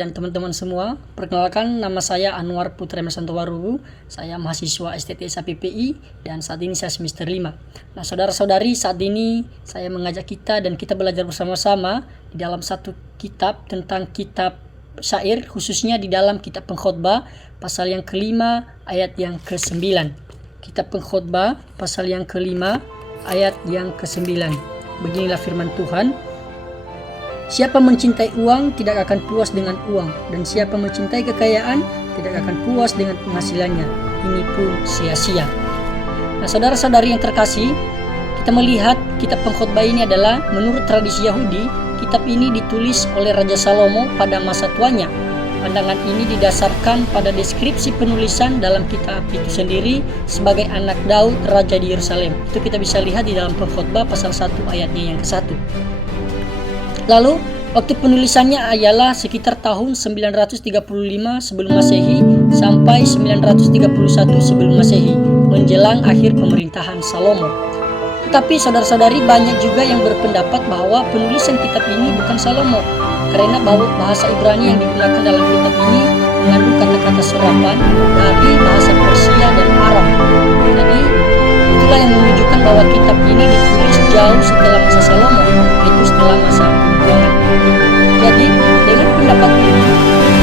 dan teman-teman semua. Perkenalkan, nama saya Anwar Putra Mesanto Warubu. Saya mahasiswa STTS PPI dan saat ini saya semester 5. Nah, saudara-saudari, saat ini saya mengajak kita dan kita belajar bersama-sama di dalam satu kitab tentang kitab syair, khususnya di dalam kitab Pengkhotbah pasal yang kelima ayat yang ke-9. Kitab Pengkhotbah pasal yang kelima ayat yang ke-9. Beginilah firman Tuhan. Siapa mencintai uang tidak akan puas dengan uang, dan siapa mencintai kekayaan tidak akan puas dengan penghasilannya. Ini pun sia-sia. Nah, saudara-saudari yang terkasih, kita melihat kitab Pengkhotbah ini adalah menurut tradisi Yahudi, kitab ini ditulis oleh Raja Salomo pada masa tuanya. Pandangan ini didasarkan pada deskripsi penulisan dalam kitab itu sendiri sebagai anak Daud, Raja di Yerusalem. Itu kita bisa lihat di dalam Pengkhotbah pasal 1 ayatnya yang ke-1. Lalu, waktu penulisannya ialah sekitar tahun 935 sebelum Masehi sampai 931 sebelum Masehi, menjelang akhir pemerintahan Salomo. Tetapi saudara-saudari, banyak juga yang berpendapat bahwa penulisan kitab ini bukan Salomo, karena bahasa Ibrani yang digunakan dalam kitab ini mengandung kata-kata serapan dari bahasa Persia dan Aram. Jadi, itulah yang menunjukkan bahwa kitab ini ditulis jauh setelah masa Salomo, yaitu setelah masa perjuangan. Jadi, dengan pendapat ini,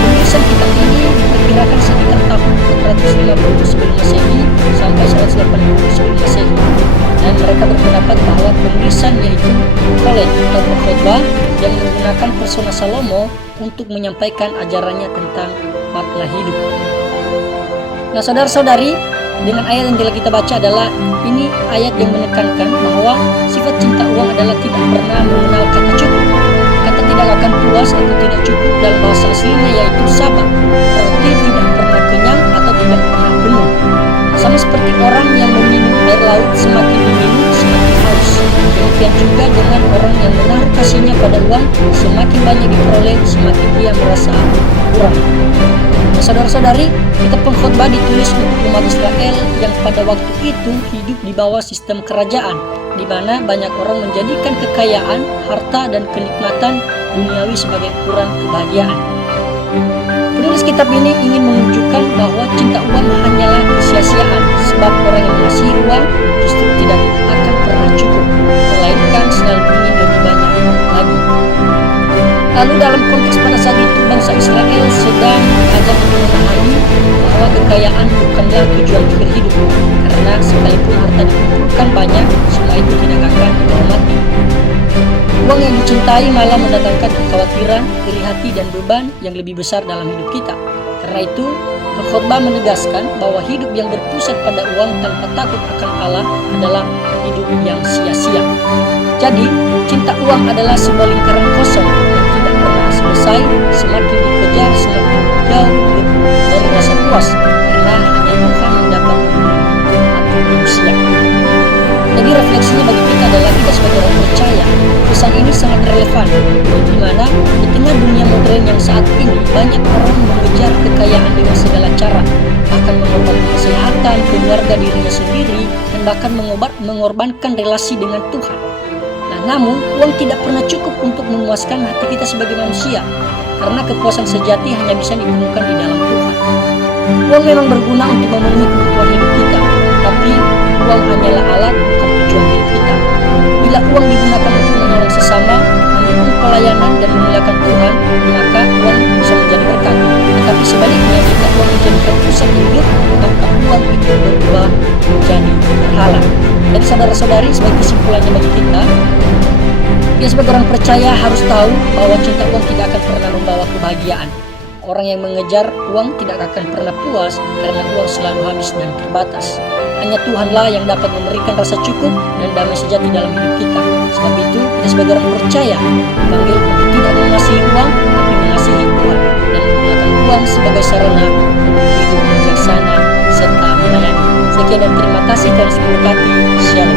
penulisan kitab ini diperkirakan sekitar tahun 450 sebelum Masehi sampai 180 sebelum Masehi. Dan mereka berpendapat bahwa penulisan yaitu Kohelet atau Pengkhotbah yang menggunakan persona Salomo untuk menyampaikan ajarannya tentang makna hidup. Nah, saudara-saudari, dengan ayat yang telah kita baca adalah ini ayat yang menekankan bahwa sifat cinta uang adalah tidak pernah mengenal kata cukup. Kata tidak akan puas atau tidak cukup dalam bahasa aslinya yaitu sabar, berarti tidak pernah kenyang atau tidak pernah penuh. Sama seperti orang yang meminum air laut, semakin diminum semakin haus. Demikian juga dengan orang yang menaruh kasihnya pada uang, semakin banyak diperoleh, semakin ia merasa kurang. Nah, saudara-saudari, kitab Pengkhotbah ditulis untuk umat Israel yang pada waktu itu hidup di bawah sistem kerajaan, di mana banyak orang menjadikan kekayaan, harta, dan kenikmatan duniawi sebagai ukuran kebahagiaan. Penulis kitab ini ingin menunjukkan bahwa cinta uang hanyalah kesia-siaan, sebab orang yang mengasihi uang justru tidak akan pernah cukup, melainkan selalu ingin lebih banyak lagi. Lalu dalam konteks pada saat itu bangsa Israel sedang diajak untuk memahami bahwa kekayaan bukanlah tujuan akhir hidup, karena sekalipun harta dikumpulkan banyak, semua itu tidak akan dibawa mati. Uang yang dicintai malah mendatangkan kekhawatiran, iri hati, dan beban yang lebih besar dalam hidup kita. Karena itu, Pengkhotbah menegaskan bahwa hidup yang berpusat pada uang tanpa takut akan Allah adalah hidup yang sia-sia. Jadi, cinta uang adalah sebuah lingkaran kosong yang tidak pernah selesai, semakin dikejar semakin jauh dari rasa puas, karena hanya Tuhan yang dapat memenuhi hati manusia. Jadi refleksinya bagi kita adalah kita sebagai orang percaya, pesan ini sangat relevan, di mana di tengah dunia modern yang saat ini banyak orang mengejar kekayaan dengan segala cara, bahkan mengorbankan kesehatan, keluarga dirinya sendiri, dan bahkan mengorbankan relasi dengan Tuhan. Nah, namun uang tidak pernah cukup untuk memuaskan hati kita sebagai manusia, karena kepuasan sejati hanya bisa ditemukan di dalam Tuhan. Uang memang berguna untuk memenuhi kebutuhan hidup kita, tapi uang hanyalah alat, bukan tujuan hidup kita. Bila uang digunakan untuk menolong sesama, mendukung pelayanan, dan memuliakan Tuhan, maka uang bisa menjadi berkat. Tetapi sebaliknya, jika uang dijadikan pusat hidup, maka uang itu berubah menjadi berhala. Jadi saudara-saudari, sebagai kesimpulannya bagi kita sebagai orang percaya harus tahu bahwa cinta uang tidak akan pernah membawa kebahagiaan. Orang yang mengejar uang tidak akan pernah puas karena uang selalu habis dan terbatas. Hanya Tuhanlah yang dapat memberikan rasa cukup dan damai sejati dalam hidup kita. Sebab itu, kita sebagai orang percaya dipanggil untuk tidak mengasihi uang, tapi mengasihi Tuhan dan menggunakan uang sebagai sarana untuk hidup bijaksana serta melayani. Sekian dan terima kasih, Tuhan memberkati. Shalom.